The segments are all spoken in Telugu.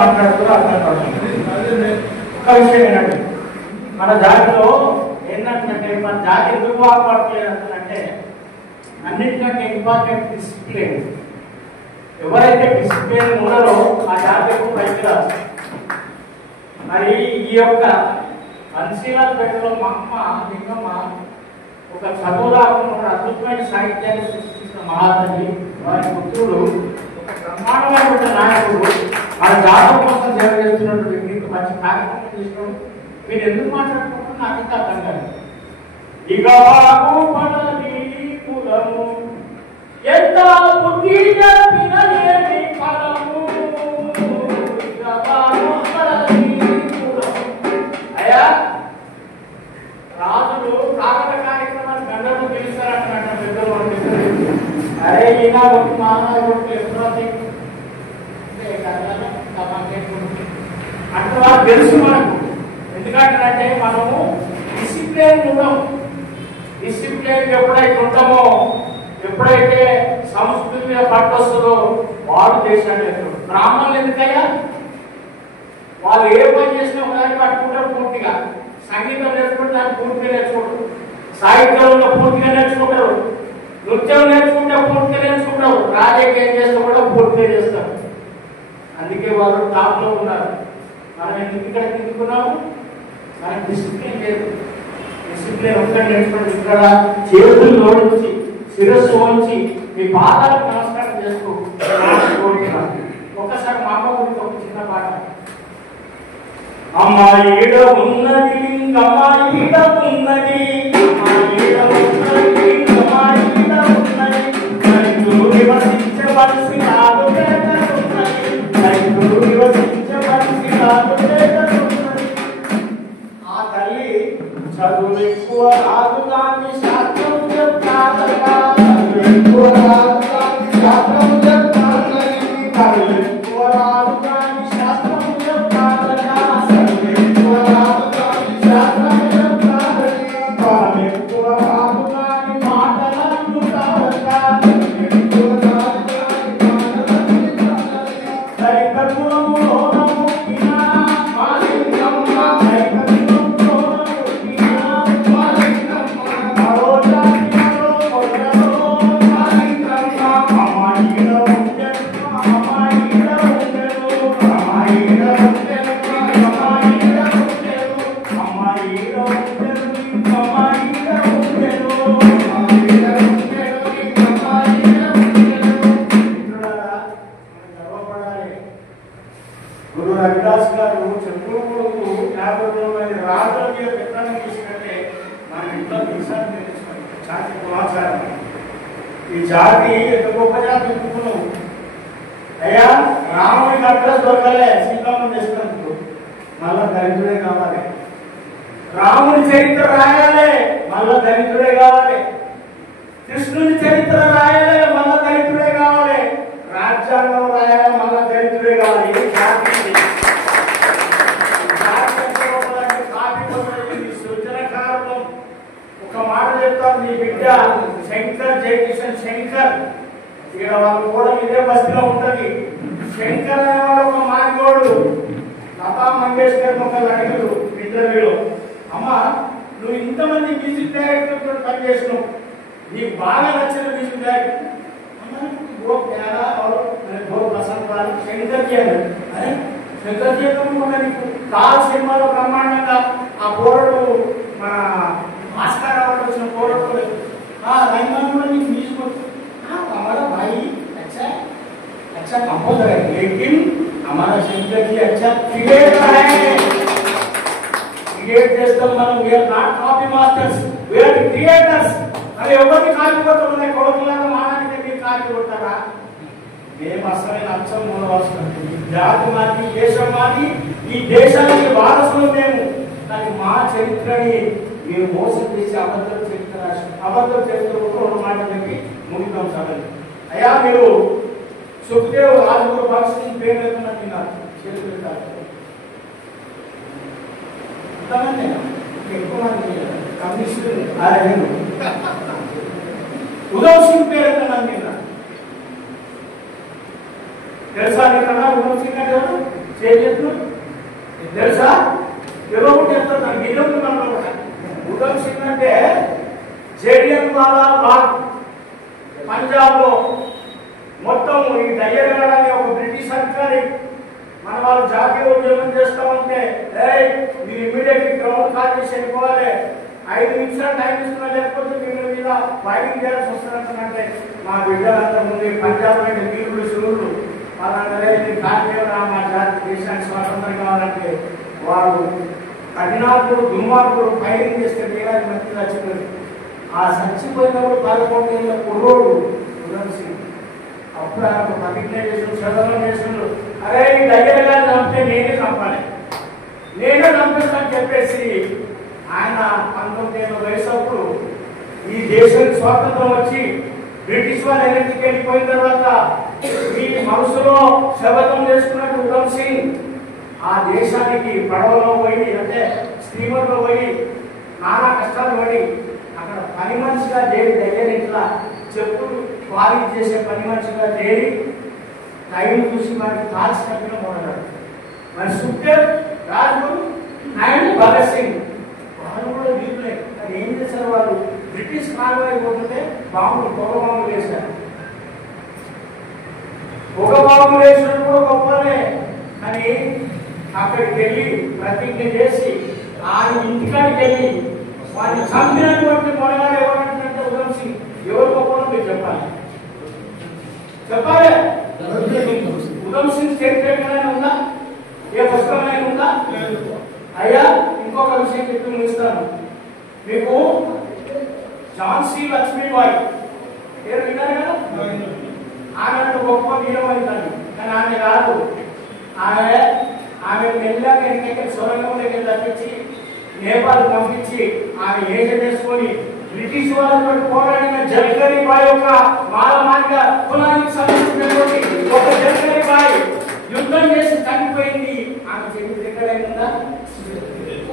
మాట్లాడుతారో అర్థం పడుతుంది. ఒక విషయం ఏంటంటే మన జాతిలో ఏంటంటే మన జాతి ఎందుకు బాగుపడట్లేదు అంటే అన్నింటికంటే ఇంపార్టెంట్ డిసిప్లిన్. ఎవరైతే డిసిప్లిన్ ఉన్నారో ఆ జాతికు పైకి రాదు. మరి ఈ యొక్క అన్సీలపేటలో మా అమ్మ లింగమ్మ ఒక చదువు రాకుండా అద్భుతమైన సాహిత్యాన్ని సృష్టించిన మహాతల్లి, వారి పుత్రుడు ఒక బ్రహ్మాండమైనటువంటి నాయకుడు, మన జాతర కోసం సేవ చేస్తున్నటువంటి మీకు మంచి కార్యక్రమం చేసినప్పుడు మీరు ఎందుకు మాట్లాడుకుంటున్నారు నాకు ఇంకా అర్థం కాదు. ఇక బాగుపడని కులము ఎంత బుద్ధి చెప్పిన లేని ఫలము, ఇక బాగుపడని కులము. అయ్యా రాజులు కాకర కార్యక్రమాన్ని గంటలు పిలుస్తారంటున్నట్టు పెద్దలు అనిపిస్తుంది. అరే ఈయన మానవుడు అంటే వాళ్ళు తెలుసు మనకు. ఎందుకంటే మనము డిసిప్లిన్ ఉంటాం. డిసిప్లిన్ ఎప్పుడైతే ఉంటామో, ఎప్పుడైతే సంస్కృతి మీద పట్టు వస్తుందో వాడు దేశాన్ని ఎదురు. బ్రాహ్మణులు ఎందుకయ్యా వాళ్ళు ఏ పని చేసినా ఒకదాన్ని పట్టుకుంటారు పూర్తిగా. సంగీతం నేర్చుకుంటే దాన్ని పూర్తిగా నేర్చుకుంటారు, సాహిత్యంలో పూర్తిగా నేర్చుకుంటారు, నృత్యం నేర్చుకుంటే పూర్తిగా నేర్చుకుంటారు, రాజకీయం చేస్తే కూడా పూర్తిగా చేస్తారు. అందుకే వాళ్ళు టాప్ లో ఉన్నారు. మనం ఎందుకు ఇక్కడ కిందుకున్నాము? మనకు డిసిప్లిన్ లేదు. డిసిప్లిన్ ఒక్కటి నేర్చుకుంటే ఇక్కడ చేతులు జోడించి శిరస్సు వంచి మీ పాదాలకు నమస్కారం చేసుకో. ఒక్కసారి మా అమ్మ గురించి ఒక చిన్న పాట. అమ్మాయి ఈడ ఉన్నది, అమ్మాయి ఈడ ఉన్నది, అమ్మాయి ఈడ ఉన్నది, అమ్మాయి ఈడ ఉన్నది, రైతులు నివసించవలసి నాలుగు ఉన్నది, రైతులు నివసించవలసి నాలుగు ఉన్నది. ఆ తల్లి చదువు ఎక్కువ రాదు కానీ శాస్త్రం చెప్తాదగా, చదువు ఎక్కువ రాదు కానీ శాస్త్రం చెప్తాదని, చదువు ఎక్కువ రాదు కానీ శాస్త్రం చెప్తాదగా, చదువు ఎక్కువ రాదు కానీ శాస్త్రం చెప్తాదని, చదువు ఎక్కువ రాదు కానీ మాటలు కాదగా, చదువు ఎక్కువ రాదు కానీ మాటలు కాదని, దైవత్వములోన పుట్టిన మాలింగమ్మ, దైవత్వములోన పుట్టిన మాలింగమ్మ, మరో జాతి మరో కొట్టలో మాలింగమ్మ, అమ్మాయిల ఉండెను, అమ్మాయిల ఉండెను, అమ్మాయిల ఉండెను, అమ్మాయిల ఉండెను, అమ్మాయిల ఉండెను, అమ్మాయిల ఉండెను, అమ్మాయిల ఉండెను, అమ్మాయిల ఉండెను. మిత్రులారా, మనం గర్వపడాలి. గురు రవిదాస్ గారు చెప్పులు 50 మంది రాజుల మీద పెత్తనం తీసుకుంటే మన ఇంట్లో దేశాన్ని తెలుసుకోండి. జాతి కులాచారం. ఈ జాతి ఎంత గొప్ప జాతి అనుకున్నావు అయ్యా. రాముడికి అడ్రస్ దొరకలే సీతమ్మ చేసినందుకు, మళ్ళా దరిద్రుడే కావాలి. రాముడి చరిత్ర రాయాలి, మళ్ళా దరిద్రుడే కావాలి. కృష్ణుని చరిత్ర రాయాలి, మళ్ళా దరిద్రుడే కావాలి. రాజ్యాంగం రాయాలి, మళ్ళా దరిద్రుడే కావాలి. ఇది జాతి. సృజనకారులు ఒక మాట చెప్తారు, నీ బిడ్డ శంకర్ జయకిషన్ శంకర్, ఇక్కడ వాళ్ళు కూడా ఇదే బస్తీలో ఉంటది. శంకర్ అనేవాడు ఒక మాదిగోడు. లతా మంగేష్కర్ ఒక లడిగుడు ఇంటర్వ్యూలో, అమ్మ నువ్వు ఇంతమంది మ్యూజిక్ డైరెక్టర్తో పనిచేసినావు, నీకు బాగా నచ్చిన మ్యూజిక్ డైరెక్టర్ శంకర్ జీ అని. అరే శంకర్ జీ నీకు కాల్ సినిమాలో బ్రహ్మాండంగా ఆ పోరడు మన ఆస్కార్ అవార్డు వచ్చిన పోరడు రంగంలో కూడా నీకు మ్యూజిక్ వచ్చు. हमारा भाई अच्छा कंपोजर है, लेकिन हमारा शंकर जी अच्छा क्रिएटर है. क्रिएट చేస్తాం మనం. we are not copy masters, we are creators. అరే ఎవరికి కాపీ కొట్టమనే కొడుకులాగా మానానికి మీరు కాపీ కొడతారా? మేము అసలైన అచ్చం మూలవస్తుంది. జాతి మాది, దేశం మాది, ఈ దేశానికి వారసులు మేము. కానీ మా చరిత్రని మీరు మోసం చేసి అబద్ధం చరిత్ర రాసి అబద్ధం చరిత్ర ఒక మాట చెప్పి ముగిద్దాం సభని. అయ్యా మీరు సుఖదేవ్ రాజుగురు భక్తుని పేరు ఎత్తున్నా తిన్నారు చేతులు పెట్టారు. ఎంతమంది ఎక్కువ మంది కమ్యూనిస్టులు ఆయన ఉదవ్ సింగ్ పేరు ఎత్తున్నా తిన్నారు. తెలుసా ఇక్కడ ఉదవ్ సింగ్ అంటే చేతులు తెలుసా? ఎవరు చెప్తారు మీడియం ఉధమ్ సింగ్ అంటే జేడిఎం వాలా పంజాబ్ లో మొత్తం ఈ దయ్యగాడని ఒక బ్రిటిష్ అధికారి మన వాళ్ళు జాతీయ ఉద్యోగం చేస్తా ఉంటే మీరు ఇమీడియట్లీ గ్రౌండ్ కాల్ చేసి వెళ్ళిపోవాలి, 5 నిమిషాలు టైం ఇస్తున్నా, లేకపోతే మీరు మీద ఫైటింగ్ చేయాల్సి వస్తున్నట్టే. మా బిడ్డలంతా ముందు పంజాబ్ అంటే వీరుడు శివుడు వాళ్ళందరే కాకేవరా మా జాతి దేశానికి స్వాతంత్రం కావాలంటే వాళ్ళు కఠినాత్ముడు దుర్మార్గుడు ఫైరింగ్ చేస్తే వేలాది మంది చచ్చిపోయింది. ఆ చచ్చిపోయినప్పుడు 11 ఏళ్ళ కుర్రోడు ఉధమ్ సింగ్ అప్పుడు ఆయన ప్రతిజ్ఞ చేసిన శోధన చేసిండు, అరే ఈ దగ్గరగా చంపితే నేనే చంపాలి, నేనే చంపిస్తాను చెప్పేసి ఆయన 19 ఏళ్ళ వయసు అప్పుడు ఈ దేశానికి స్వాతంత్రం వచ్చి బ్రిటిష్ వాళ్ళు ఎన్నింటికి వెళ్ళిపోయిన తర్వాత ఈ మనసులో శపథం చేసుకున్నట్టు ఉధమ్ సింగ్ ఆ దేశానికి పడవలో పోయి అంటే స్టీమర్లో పోయి నానా కష్టాలు పడి అక్కడ పని మనిషిగా చేరి దగ్గర ఇట్లా చెప్పులు పాలిష్ చేసే పని మనిషిగా చేరి టైం చూసి వారికి కాల్చి కట్టిన మొదలడు. మరి సుఖ్దేవ్ రాజ్గురు అండ్ భగత్ సింగ్ వాళ్ళు కూడా వీరులే. అది ఏం చేశారు, వాళ్ళు బ్రిటిష్ కాలువై పోతుంటే పొగ బాంబులు వేశారు. పొగ బాంబులు వేసినప్పుడు కూడా గొప్పలే, కానీ అక్కడికి వెళ్ళి ప్రతిజ్ఞ చేసి ఆయన ఇంటికాడికి వెళ్ళి వాడిని చంపినటువంటి మొదలగాడు ఎవరంటే ఉధమ్ సింగ్. ఎవరు గొప్పలో మీరు చెప్పాలి, చెప్పాలి. ఉధమ్ సింగ్ చరిత్ర ఉందా, ఏ పుస్తకం ఉందా? అయ్యా ఇంకొక విషయం చెప్పి ముగిస్తాను మీకు. ఝాన్సీ లక్ష్మీబాయి పేరు విన్నారు కదా, ఆమె గొప్ప వీరమైందండి, కానీ ఆమె కాదు. ఆమె మెల్లగా ఎన్నికైతే సొరంగం దగ్గర తప్పించి నేపాల్ పంపించి ఆమె ఏజ చేసుకొని బ్రిటిష్ వాళ్ళతో పోరాడిన జల్కరీ బాయ్ యొక్క మాలమానిక కులానికి సంబంధించినటువంటి ఒక జల్కరీ బాయ్ యుద్ధం చేసి చనిపోయింది. ఆమె చరిత్ర ఎక్కడైనా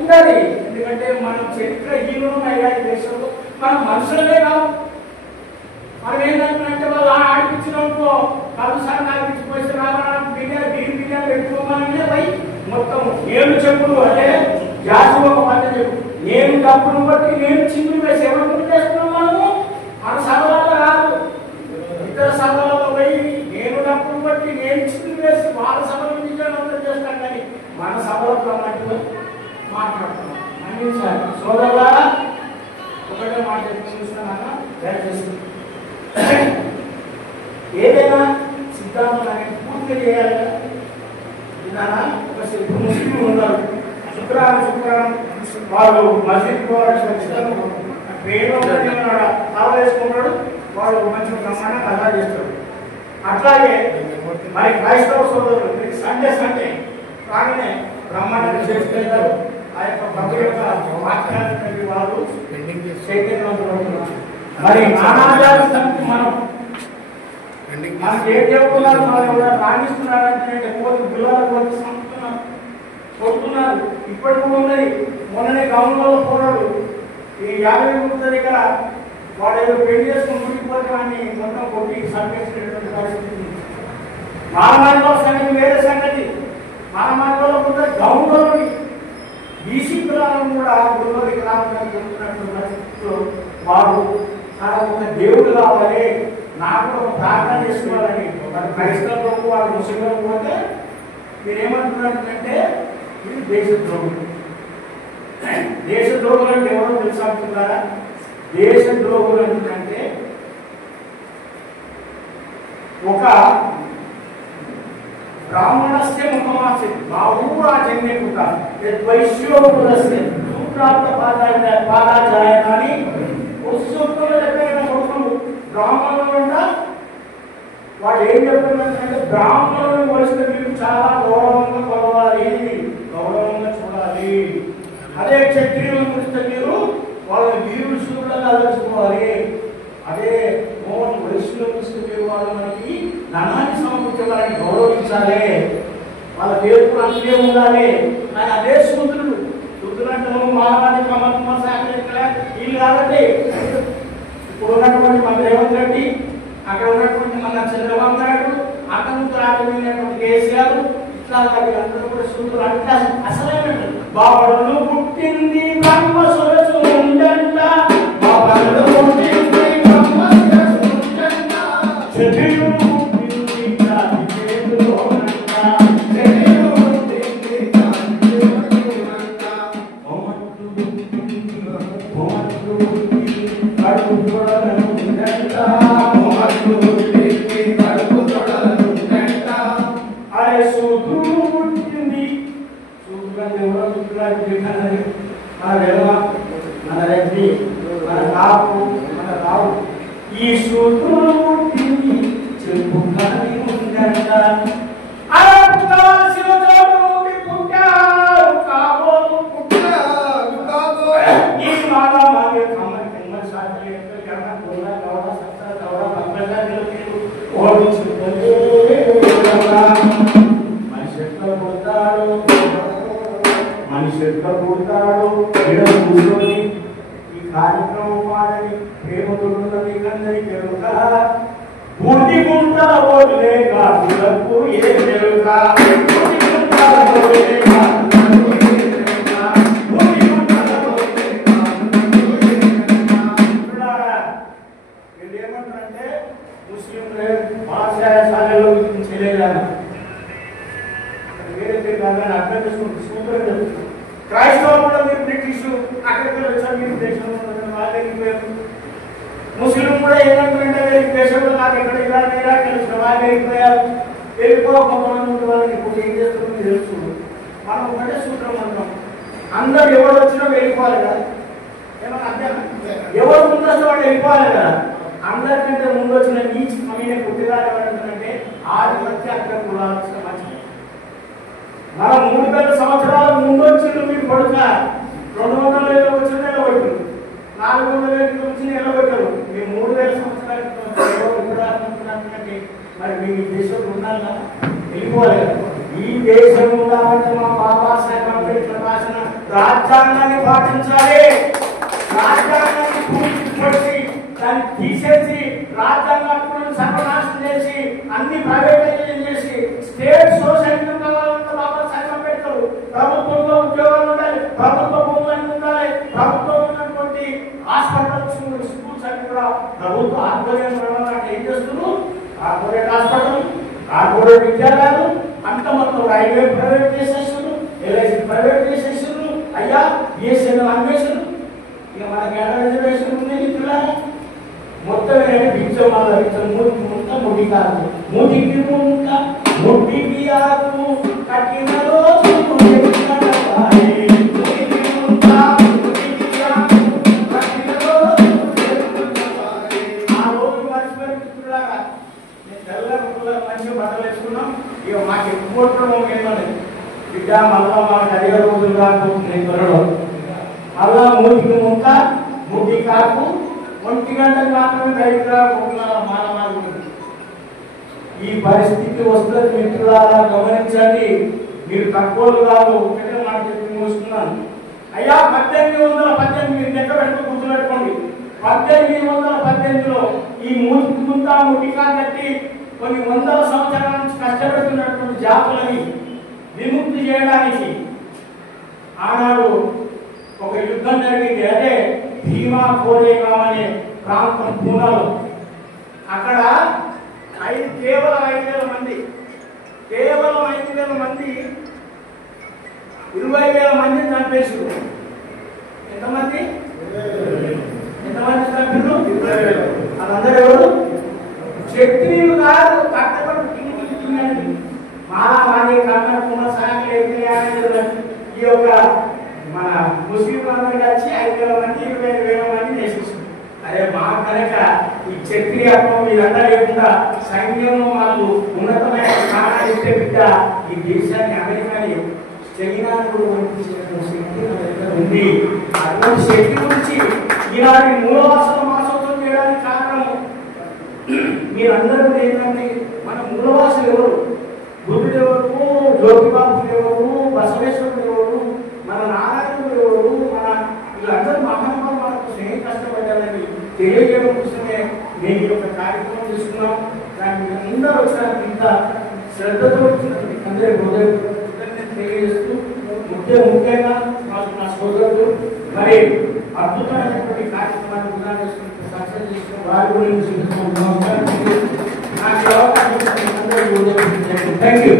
ఉండాలి, ఎందుకంటే మనం చరిత్ర హీరోనయ్యా ఈ దేశంలో మనం మనుషులే కాదు. మనం ఏంటంటే వాళ్ళు ఆడిపించినప్పుడు కలుసాన్ని ఆడిపించిపోతే రావడం బిర్యానీ పెట్టుకోమని పోయి మొత్తం నేను చెప్పుడు అంటే జాతి ఒక పద్ధ చెప్పు, నేను డబ్బును బట్టి నేను చిందులు వేసి ఎవరు చేస్తున్నాం మనము మన సభలలో కాదు, ఇతర సభలలో పోయి నేను డబ్బును బట్టి నేను చిందులు వేసి వాళ్ళ సభలు విజయవంతం చేస్తాను, కానీ మన సభలో అన్నట్టు మాట్లాడుతున్నాం. అందించాలి సోదరులా, ఒకటే మాట చూస్తున్నాను దయచేసి. ఏదైనా సిద్ధాంతం అనేది పూర్తి చేయాలి కదా. ఒక ముస్లింలు ఉన్నారు, శుక్రవారం వాళ్ళు మసీద్ పోరాడు ఖచ్చితంగా పేరు తల వేసుకుంటాడు, వాళ్ళు మంచి బ్రహ్మాండ కథ చేస్తాడు. అట్లాగే మరి క్రైస్తవ సోదరులు సండే రాగానే బ్రహ్మాండంగా చేసుకెళ్తారు. ఆ యొక్క ప్రభు యొక్క వాక్యాన్ని వాళ్ళు చైతన్యవంతులు. మరి నానాజాతి మనం మనకి ఏం చెప్పుకున్నారు, మనం ఎవరైనా రాణిస్తున్నారంటే పిల్లల కొరకు సంపుతున్నారు, కొడుతున్నారు. ఇప్పటి కూడా ఉన్నది. మొన్ననే గౌన్లో పోరాడు ఈ 50 దగ్గర వాడు ఏదో పెళ్లి చేసుకుని ముడిపోతే వాడిని మొత్తం కొట్టి సంపేసినటువంటి పరిస్థితి. మానవాళిలో సంగతి వేరే సంగతి. మానవాళిలో కూడా గౌన్లోని బీసీ కులాలను కూడా గురువులో వికలాంగులను చెబుతున్నటువంటి పరిస్థితుల్లో వారు చాలా ఒక దేవుడు కావాలి, నాకు ఒక ప్రార్థన చేసుకోవాలని మరి క్రైస్తవులకు వాళ్ళు ముస్లింలకు పోతే మీరేమంటున్నారంటే ఇది దేశద్రోహులు. దేశద్రోహులు అంటే ఎవరో తెలుసుకుంటున్నారా? దేశద్రోహులు అంటే ఒక బ్రాహ్మణస్య ముఖమాసి బాహూరాజన్యకుట వైశ్యోపురస్య సూత్రార్థ పాదాచార్యాన్ని సూక్తులు చెప్పిన కొడుకులు బ్రాహ్మణులు వాడు ఏం చెప్తున్నారంటే బ్రాహ్మణులను పోలిస్తే మీరు చాలా గౌరవంగా కొలవాలి, గౌరవంగా చూడాలి. అదే క్షత్రియులను పోలిస్తే మీరు వాళ్ళని వీరుడు శూరులుగా తెలుసుకోవాలి. అదే వైశ్యులను పోలిస్తే మీరు వాళ్ళు మనకి ధనాన్ని సమకూర్చాలని గౌరవించాలి, వాళ్ళ పేరు కూడా అదే ఉండాలి. కానీ అదే శూద్రుడు అంటే మానవాన్ని కమల్ శాఖ వీళ్ళు కాబట్టి ఇప్పుడు ఉన్నటువంటి మన రేవంత్ రెడ్డి, అక్కడ ఉన్నటువంటి మన చంద్రబాబు నాయుడు, అక్కడ రాజమైనటువంటి కేసీఆర్, అందరూ కూడా సూత్రులు అంటే అసలైన బాబడు పుట్టింది బ్రహ్మ సొరసు ఉండంట, బాబడు పుట్టింది బ్రహ్మ సొరసు ఉండంట, చెడు పుట్టింది కాది చేతులోనంట, చెడు పుట్టింది కాది చేతులోనంట, మొమట్లు పుట్టింది కడుపు తొడలను ఉండంట, మొమట్లు పుట్టింది కడుపు తొడలను ఉండంట. అరే సూత్రుడు పుట్టింది, సూత్రుడు ఎవరో సూత్రుడు మన వెలవ, మన రెడ్డి, మన కాపు, మన రావు, ఈ సూత్రుడు పుట్టింది చెప్పు కానీ ఉందంట. ఈ మాట మాకే కమ్మని కమ్మని సాధ్యం మనిషి ఎట్లా పుడతాడు, మనిషి ఎట్లా పుడతాడు కూర్చొని ఈ కార్యక్రమం వాడని ప్రేమతుడున్న మీకందరికీ ఎరుక, పూర్తి గుంటల ఓడిలే కాదులకు ఏ ఎరుక, పూర్తి గుంటల ఓడిలే కాదులకు ఏ ఎరుక, పూర్తి గుంటల ఓడిలే కాదులకు ఏ ఎరుక. వీళ్ళు ఏమంటారంటే ముస్లింలే పాఠశాలలో గురించలేదని వేరే పేరు కాదని అర్థం చేసుకుంటే సూపర్ చెప్తున్నారు. క్రైస్తవులు కూడా మీరు బ్రిటిష్ అక్కడికి వచ్చారు, మీరు దేశంలో వాళ్ళకి ముస్లిం కూడా ఏమంటారంటే వీరికి దేశంలో నాకు ఎక్కడ ఇలా తెలిసిన వాళ్ళు వెళ్ళిపోయారు, వెళ్ళిపోయి కొంతమంది వాళ్ళకి ఇప్పుడు ఏం చేస్తుందో తెలుస్తుంది. మనం ఒకటే సూత్రం అంటాం, అందరు ఎవరు వచ్చినా వెళ్ళిపోవాలి కదా, ఏమన్నా అర్థం ఎవరు ముందు వస్తే వాళ్ళు వెళ్ళిపోవాలి కదా. అందరికంటే ముందు వచ్చిన నీచ్ సమీన పుట్టిదారు ఎవరంటే ఆధిపత్య అక్కడ కులాల్సిన మంచి మనం 3,000 సంవత్సరాల ముందు వచ్చిన మీరు కొడుక 200 ఏళ్ళు వచ్చిన నిలబెట్టు, 400 ఏళ్ళు వచ్చి నిలబెట్టారు. మీరు 3,000 సంవత్సరాల మరి మీ దేశంలో ఉండాలా, వెళ్ళిపోవాలి కదా. ఈ దేశం ఉండాలంటే మా బాబాసాహెబ్ అంబేద్కర్ రాసిన రాజ్యాంగాన్ని పాటించాలి. రాజ్యాంగాన్ని పూర్తి దాన్ని తీసేసి రాజ్యాంగాన్ని సర్వనాశనం చేసి అన్ని ప్రైవేటైజేషన్ చేసి స్టేట్ సొసైటీ కావాలంటే బాబాసాహెబ్ అంబేద్కర్ ప్రభుత్వంలో ఉద్యోగాలు ఉండాలి, ప్రభుత్వ భూములు ఉండాలి, ప్రభుత్వం ఉన్నటువంటి హాస్పిటల్స్ స్కూల్స్ అన్ని కూడా ప్రభుత్వ ఆధ్వర్యంలో అంటే ఏం చేస్తున్నారు, కార్పొరేట్ హాస్పిటల్, కార్పొరేట్ విద్యాలయాలు అంత మొత్తం రైల్వే ప్రైవేట్ చేసేస్తున్నారు, ఎల్ఐసి ప్రైవేట్ చేసేస్తున్నారు. అయ్యా బిఎస్ఎన్ఎల్ అన్వేషణ ఇక మనకి ఎలా రిజర్వేషన్ ఉంది పిల్లలు మొత్తం బిచ్చం వల్ల బిచ్చం మూతికి ముంత ముడి కాదు, మూతికి ముంత ముడికి ఆకు కట్టిన రోజు మంచిగా బట్టలు వేసుకున్నాం. ఇక మాకు ఎక్కువ ఏమని బిడ్డ మళ్ళా మాకు అడిగే రోజులు కాకపోతుంది త్వరలో మళ్ళా మూతికి ముంత ముడి కాకు 1 గంట మాత్రమే బయటగా మానవాళ్ళు. ఈ పరిస్థితి వస్తుంది మిత్రులారా, గమనించండి. మీరు తక్కువ కాదు, ఒకటే మాట చెప్పి మూస్తున్నాను. అయ్యా 1818 మీరు లెక్క పెట్టుకుని గుర్తుపెట్టుకోండి. 1818లో ఈ మూతికి ముంత ముడికా కట్టి కొన్ని వందల సంవత్సరాల నుంచి కష్టపెడుతున్నటువంటి జాతులని విముక్తి చేయడానికి ఆనాడు ఒక యుద్ధం జరిగింది. అదే భీమా కోరేగాం అనే ప్రాంతం పూనాలో. అక్కడ కేవలం 5,000 మంది 20,000 మందిని చంపేసారు. ఎంతమంది చంపారు? వాళ్ళందరూ ఎవరు? క్షత్రియులు కాదు, కట్టబడి తిరిగి మానవాణి కర్ణ పునఃసాగ ఈ యొక్క మన ముస్లిం అందరూ కలిసి 5,000 మంది 20,000 మంది చేసేసారు. అరే మా కనుక ఈ క్షత్రియత్వం మీరంతా లేకుండా సైన్యంలో మాకు ఉన్నతమైన స్థానాన్ని ఇస్తే బిడ్డ ఈ దేశాన్ని అమెరికాని చైనాను కూడా పంపించినటువంటి శక్తి మన దగ్గర ఉంది. అటువంటి శక్తి గురించి ఈనాటి మూలవాసన మాసోత్సవం చేయడానికి కారణం మీరందరూ ఏంటంటే మన మూలవాసులు ఎవరు? బుద్ధుడు ఎవరు? జ్యోతిబాబులు ఎవరు? బసవేశ్వరుడు ఎవరు? మన నారాయణుడు ఎవరు? మన వీళ్ళందరూ మహానుభావులు మనకు స్నేహం కష్టపడ్డారని తెలియజేయడం కోసమే మేము ఈ యొక్క కార్యక్రమం తీసుకున్నాం. దానికి అందరూ వచ్చిన ఇంత శ్రద్ధతో అందరి హృదయం తెలియజేస్తూ ముఖ్యంగా నా సోదరులు మరి అద్భుతమైనటువంటి కార్యక్రమాన్ని సక్సెస్ చేసిన వారి గురించి థ్యాంక్ యూ.